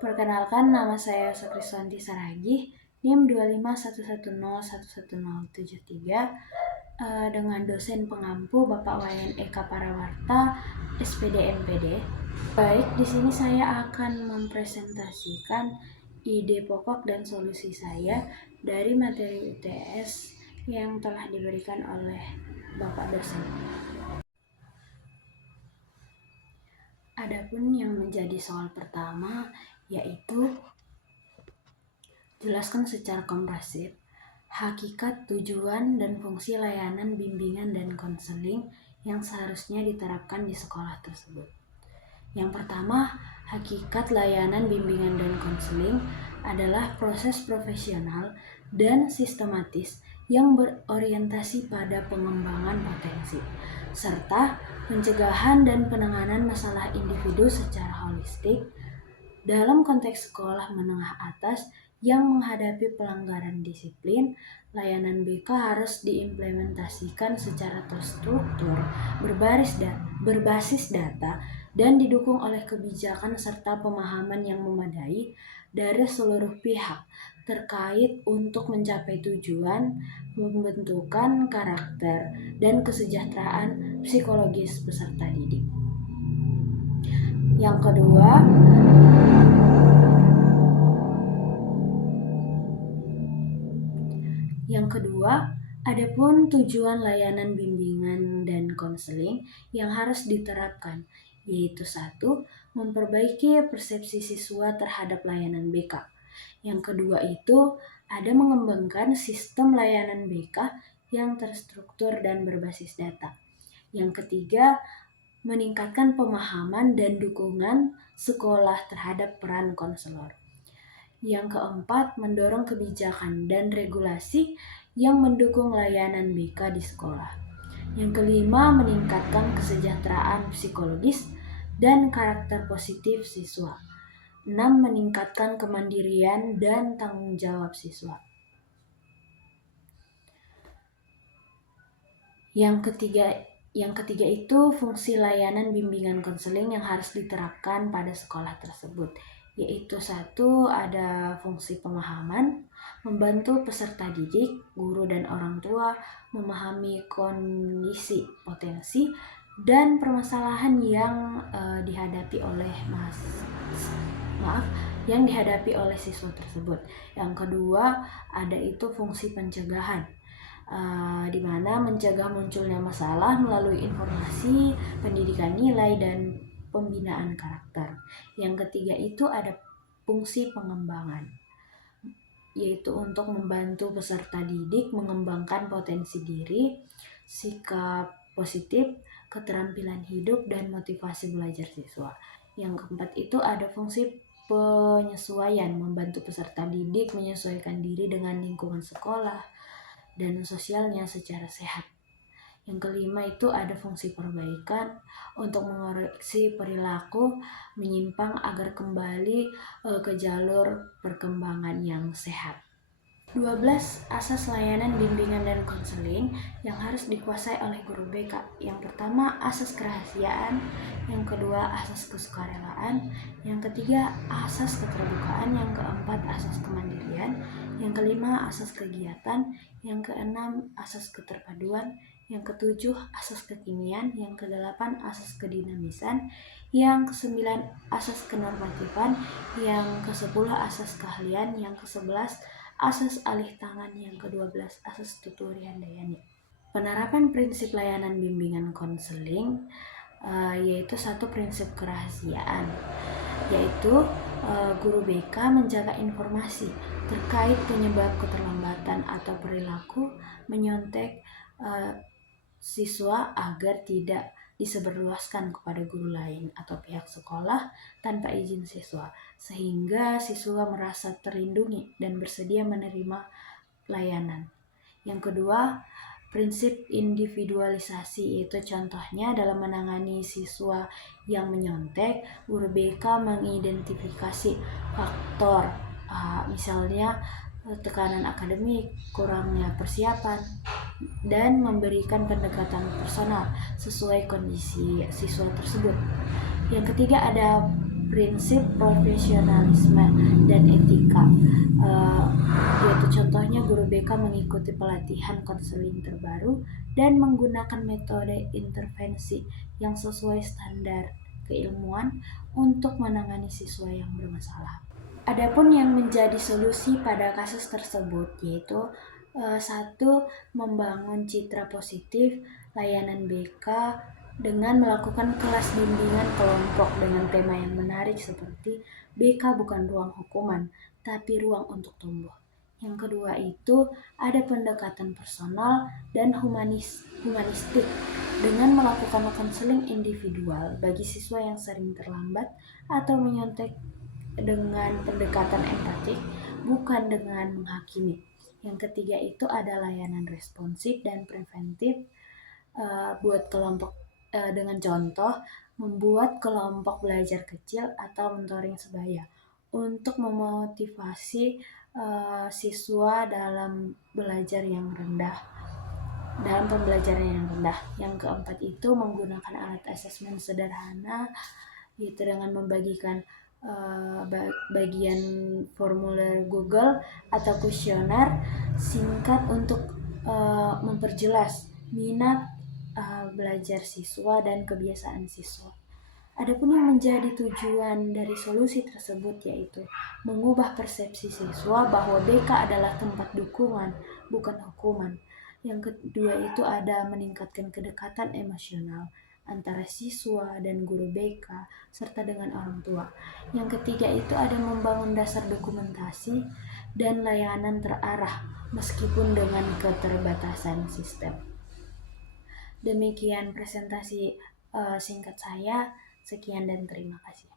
Perkenalkan, nama saya Sukriswanti Saragih, NIM 25110111073, dengan dosen pengampu Bapak Wayan Eka Parawarta, SPD MPD. Baik, di sini saya akan mempresentasikan ide pokok dan solusi saya dari materi UTS yang telah diberikan oleh Bapak dosen. Adapun yang menjadi soal pertama yaitu jelaskan secara komprehensif hakikat, tujuan, dan fungsi layanan bimbingan dan konseling yang seharusnya diterapkan di sekolah tersebut. Yang pertama, hakikat layanan bimbingan dan konseling adalah proses profesional dan sistematis yang berorientasi pada pengembangan potensi, serta pencegahan dan penanganan masalah individu secara holistik dalam konteks sekolah menengah atas yang menghadapi pelanggaran disiplin. Layanan BK harus diimplementasikan secara terstruktur, berbasis data, dan didukung oleh kebijakan serta pemahaman yang memadai dari seluruh pihak terkait untuk mencapai tujuan pembentukan karakter dan kesejahteraan psikologis peserta didik. Yang kedua, adapun tujuan layanan bimbingan dan konseling yang harus diterapkan, yaitu 1. Memperbaiki persepsi siswa terhadap layanan BK. Yang kedua itu ada mengembangkan sistem layanan BK yang terstruktur dan berbasis data. Yang ketiga, meningkatkan pemahaman dan dukungan sekolah terhadap peran konselor. Yang keempat, mendorong kebijakan dan regulasi yang mendukung layanan BK di sekolah. Yang kelima, meningkatkan kesejahteraan psikologis dan karakter positif siswa. 6. Meningkatkan kemandirian dan tanggung jawab siswa. Yang ketiga itu fungsi layanan bimbingan konseling yang harus diterapkan pada sekolah tersebut, yaitu 1. Ada fungsi pemahaman, membantu peserta didik, guru dan orang tua memahami kondisi, potensi, dan permasalahan yang dihadapi oleh siswa tersebut. Yang kedua, ada itu fungsi pencegahan, di mana mencegah munculnya masalah melalui informasi, pendidikan nilai, dan pembinaan karakter. Yang ketiga itu ada fungsi pengembangan, yaitu untuk membantu peserta didik mengembangkan potensi diri, sikap positif, keterampilan hidup, dan motivasi belajar siswa. Yang keempat itu ada fungsi penyesuaian, membantu peserta didik menyesuaikan diri dengan lingkungan sekolah dan sosialnya secara sehat. Yang kelima itu ada fungsi perbaikan, untuk mengoreksi perilaku menyimpang agar kembali ke jalur perkembangan yang sehat. 12. Asas layanan bimbingan dan konseling yang harus dikuasai oleh guru BK. Yang pertama, asas kerahasiaan. Yang kedua, asas kesukarelaan. Yang ketiga, asas keterbukaan. Yang keempat, asas kemandirian. Yang kelima, asas kegiatan. Yang keenam, asas keterpaduan. Yang ketujuh, asas kekinian. Yang kedelapan, asas kedinamisan. Yang kesembilan, asas kenormatifan. Yang kesepuluh, asas keahlian. Yang kesebelas, asas alih tangan. Yang ke-12, asas tuturian dayani. Penerapan prinsip layanan bimbingan konseling yaitu 1. Prinsip kerahasiaan, yaitu guru BK menjaga informasi terkait penyebab keterlambatan atau perilaku menyontek siswa agar tidak disebarluaskan kepada guru lain atau pihak sekolah tanpa izin siswa, sehingga siswa merasa terlindungi dan bersedia menerima layanan. Yang kedua, prinsip individualisasi, yaitu contohnya dalam menangani siswa yang menyontek, guru BK mengidentifikasi faktor misalnya tekanan akademik, kurangnya persiapan, dan memberikan pendekatan personal sesuai kondisi siswa tersebut. Yang ketiga ada prinsip profesionalisme dan etika. Yaitu contohnya guru BK mengikuti pelatihan konseling terbaru dan menggunakan metode intervensi yang sesuai standar keilmuan untuk menangani siswa yang bermasalah. Adapun yang menjadi solusi pada kasus tersebut yaitu satu, membangun citra positif layanan BK dengan melakukan kelas bimbingan kelompok dengan tema yang menarik seperti BK bukan ruang hukuman, tapi ruang untuk tumbuh. Yang kedua itu ada pendekatan personal dan humanistik dengan melakukan konseling individual bagi siswa yang sering terlambat atau menyontek dengan pendekatan empatik, bukan dengan menghakimi. Yang ketiga itu ada layanan responsif dan preventif buat kelompok dengan contoh membuat kelompok belajar kecil atau mentoring sebaya untuk memotivasi siswa dalam belajar yang rendah dalam pembelajaran yang rendah. Yang keempat itu menggunakan alat asesmen sederhana yaitu dengan membagikan bagian formulir Google atau kuesioner singkat untuk memperjelas minat belajar siswa dan kebiasaan siswa. Adapun yang menjadi tujuan dari solusi tersebut yaitu mengubah persepsi siswa bahwa BK adalah tempat dukungan, bukan hukuman. Yang kedua itu ada meningkatkan kedekatan emosional antara siswa dan guru BK serta dengan orang tua. Yang ketiga itu ada membangun dasar dokumentasi dan layanan terarah meskipun dengan keterbatasan sistem. Demikian presentasi singkat saya. Sekian dan terima kasih.